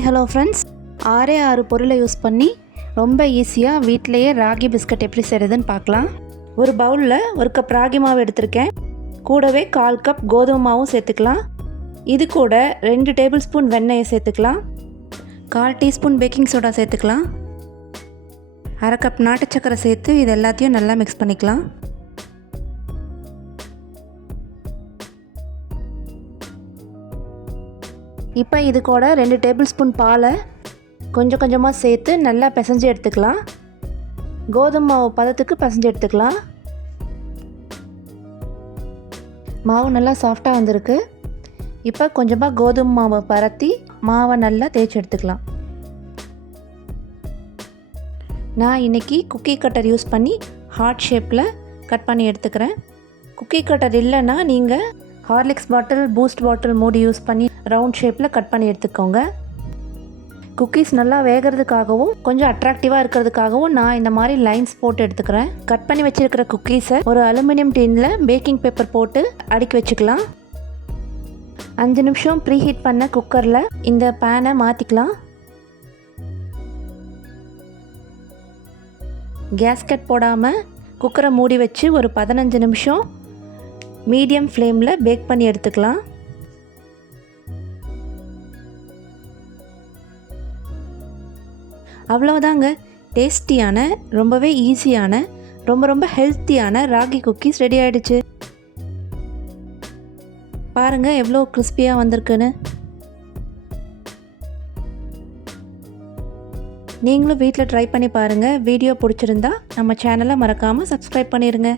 Hi hello friends, 6 பொருளை use பண்ணி ரொம்ப ஈஸியாக வீட்டிலையே ராகி பிஸ்கட் எப்படி செய்கிறதுன்னு பார்க்கலாம். ஒரு பவுலில் 1 கப் ராகி மாவு எடுத்திருக்கேன். கூடவே 1/4 கப் கோதுமை மாவும் சேர்த்துக்கலாம். இது கூட 2 டேபிள் ஸ்பூன் வெண்ணெயை சேர்த்துக்கலாம். 1/4 டீஸ்பூன் பேக்கிங் சோடா சேர்த்துக்கலாம். 1/2 கப் நாட்டு சக்கரை சேர்த்து இது எல்லாத்தையும் நல்லா மிக்ஸ் பண்ணிக்கலாம். இப்போ இது கூட 2 டேபிள் ஸ்பூன் பாலை கொஞ்சம் கொஞ்சமாக சேர்த்து நல்லா பிசைஞ்சு எடுத்துக்கலாம். கோதுமை மாவு பதத்துக்கு பிசைஞ்சு எடுத்துக்கலாம். மாவு நல்லா சாஃப்டாக வந்திருக்கு. இப்போ கொஞ்சமாக கோதுமை மாவை பரத்தி மாவை நல்லா தேய்ச்சி எடுத்துக்கலாம். நான் இன்றைக்கி குக்கி கட்டர் யூஸ் பண்ணி ஹார்ட் ஷேப்பில் கட் பண்ணி எடுத்துக்கிறேன். குக்கி கட்டர் இல்லைன்னா நீங்கள் ஹார்லிக்ஸ் பாட்டில், பூஸ்ட் பாட்டில் மூடி யூஸ் பண்ணி ரவுண்ட் ஷேப்பில் கட் பண்ணி எடுத்துக்கோங்க. குக்கீஸ் நல்லா வேகிறதுக்காகவும் கொஞ்சம் அட்ராக்டிவாக இருக்கிறதுக்காகவும் நான் இந்த மாதிரி லைன்ஸ் போட்டு எடுத்துக்கிறேன். கட் பண்ணி வச்சுருக்கிற குக்கீஸை ஒரு அலுமினியம் டின்னில் பேக்கிங் பேப்பர் போட்டு அடுக்கி வச்சுக்கலாம். 5 நிமிஷம் ப்ரீ ஹீட் பண்ண குக்கரில் இந்த பேனை மாற்றிக்கலாம். கேஸ்கட் போடாமல் குக்கரை மூடி வச்சு ஒரு 15 நிமிஷம் மீடியம் ஃப்ளேமில் பேக் பண்ணி எடுத்துக்கலாம். அவ்வளோதாங்க, டேஸ்டியான, ரொம்பவே ஈஸியான, ரொம்ப ஹெல்த்தியான ராகி குக்கீஸ் ரெடி ஆகிடுச்சு. பாருங்கள் எவ்வளோ கிறிஸ்பியாக வந்திருக்குன்னு. நீங்களும் வீட்டில் ட்ரை பண்ணி பாருங்கள். வீடியோ பிடிச்சிருந்தா நம்ம சேனலை மறக்காமல் சப்ஸ்கிரைப் பண்ணிடுங்க.